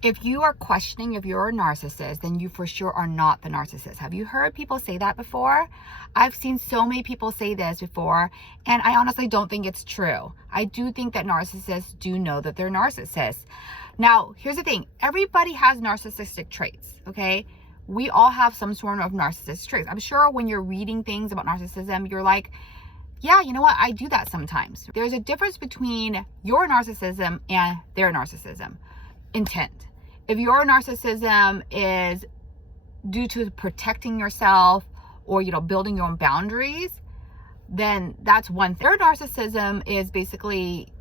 If you are questioning if you're a narcissist, then you for sure are not the narcissist. Have you heard people say that before? I've seen so many people say this before, and I honestly don't think it's true. I do think that narcissists do know that they're narcissists. Now, here's the thing. Everybody has narcissistic traits, okay? We all have some sort of narcissistic traits. I'm sure when you're reading things about narcissism, you're like, yeah, you know what? I do that sometimes. There's a difference between your narcissism and their narcissism. Intent. If your narcissism is due to protecting yourself or, building your own boundaries, then that's one thing. Their narcissism is basically,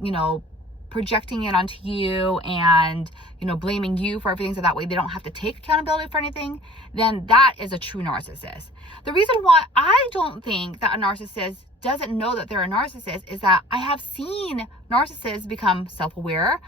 projecting it onto you and, blaming you for everything so that way they don't have to take accountability for anything, then that is a true narcissist. The reason why I don't think that a narcissist doesn't know that they're a narcissist is that I have seen narcissists become self-aware.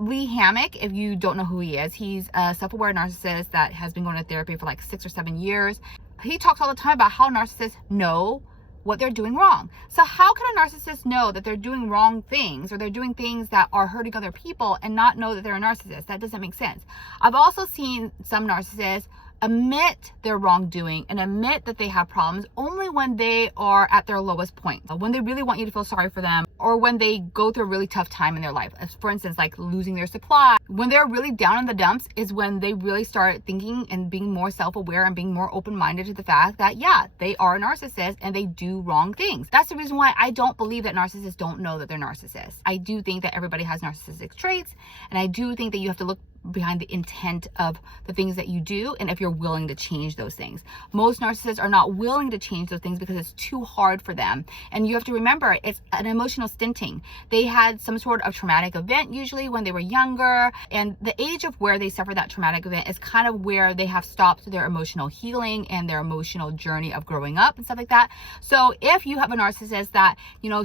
Lee Hammock, if you don't know who he is, he's a self-aware narcissist that has been going to therapy for like 6 or 7 years. He talks all the time about how narcissists know what they're doing wrong. So how can a narcissist know that they're doing wrong things or they're doing things that are hurting other people and not know that they're a narcissist? That doesn't make sense. I've also seen some narcissists admit their wrongdoing and admit that they have problems only when they are at their lowest point, when they really want you to feel sorry for them, or when they go through a really tough time in their life. As for instance, like losing their supply. When they're really down in the dumps is when they really start thinking and being more self-aware and being more open-minded to the fact that, yeah, they are a narcissist and they do wrong things. That's the reason why I don't believe that narcissists don't know that they're narcissists. I do think that everybody has narcissistic traits, and I do think that you have to look behind the intent of the things that you do and if you're willing to change those things. Most narcissists are not willing to change those things because it's too hard for them. And you have to remember, it's an emotional stinting. They had some sort of traumatic event usually when they were younger, and the age of where they suffered that traumatic event is kind of where they have stopped their emotional healing and their emotional journey of growing up and stuff like that. So if you have a narcissist that,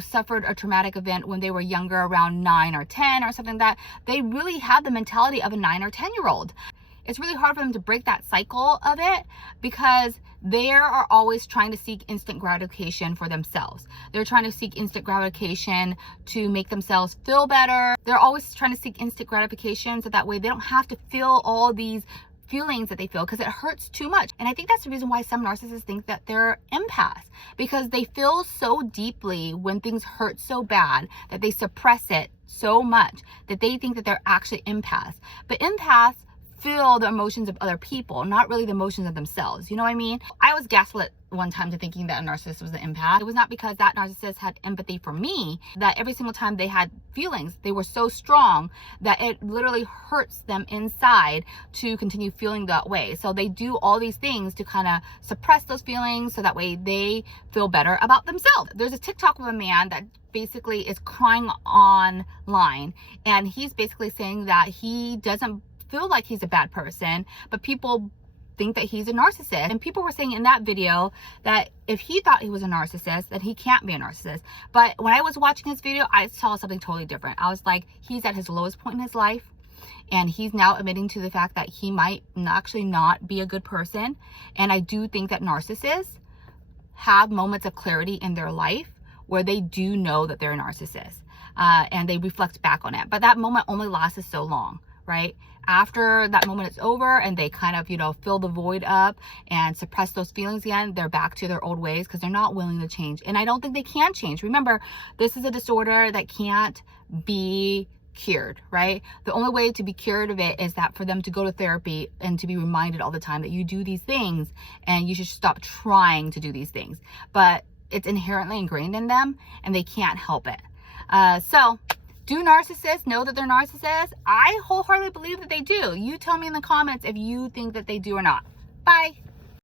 suffered a traumatic event when they were younger, around 9 or 10 or something like that, they really had the mentality of a 9 or 10-year-old. It's really hard for them to break that cycle of it because they are always trying to seek instant gratification for themselves. They're trying to seek instant gratification to make themselves feel better. They're always trying to seek instant gratification so that way they don't have to feel all these feelings that they feel because it hurts too much. And I think that's the reason why some narcissists think that they're empaths, because they feel so deeply when things hurt so bad that they suppress it so much that they think that they're actually empaths. But empaths feel the emotions of other people, not really the emotions of themselves. You know what I mean? I was gaslit one time to thinking that a narcissist was an empath. It was not because that narcissist had empathy for me, that every single time they had feelings, they were so strong that it literally hurts them inside to continue feeling that way. So they do all these things to kind of suppress those feelings so that way they feel better about themselves. There's a TikTok of a man that basically is crying online, and he's basically saying that he doesn't feel like he's a bad person, but people think that he's a narcissist. And people were saying in that video that if he thought he was a narcissist, that he can't be a narcissist. But when I was watching his video, I saw something totally different. I was like, he's at his lowest point in his life, and he's now admitting to the fact that he might actually not be a good person. And I do think that narcissists have moments of clarity in their life where they do know that they're a narcissist, and they reflect back on it. But that moment only lasts so long, right? After that moment is over and they kind of, fill the void up and suppress those feelings again, they're back to their old ways because they're not willing to change. And I don't think they can change. Remember, this is a disorder that can't be cured, right? The only way to be cured of it is that for them to go to therapy and to be reminded all the time that you do these things and you should stop trying to do these things. But it's inherently ingrained in them and they can't help it. So do narcissists know that they're narcissists? I wholeheartedly believe that they do. You tell me in the comments if you think that they do or not. Bye.